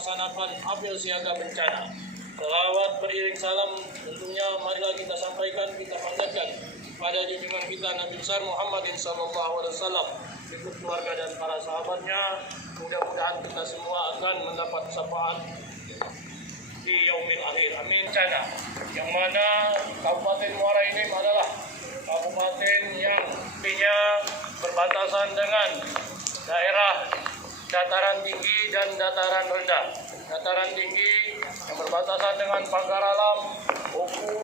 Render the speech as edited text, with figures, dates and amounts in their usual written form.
melaksanakan apel siaga bencana. Selawat beriring salam tentunya marilah kita sampaikan, kita panjatkan pada junjungan kita Nabi besar Muhammadin SAW, ikut keluarga dan para sahabatnya. Mudah-mudahan kita semua akan mendapat syafaat di yaumil akhir. Amin. Bencana yang mana Kabupaten Muaraenim adalah kabupaten yang berbatasan dengan daerah dataran tinggi dan dataran rendah. Dataran tinggi yang berbatasan dengan pagar alam, hukum.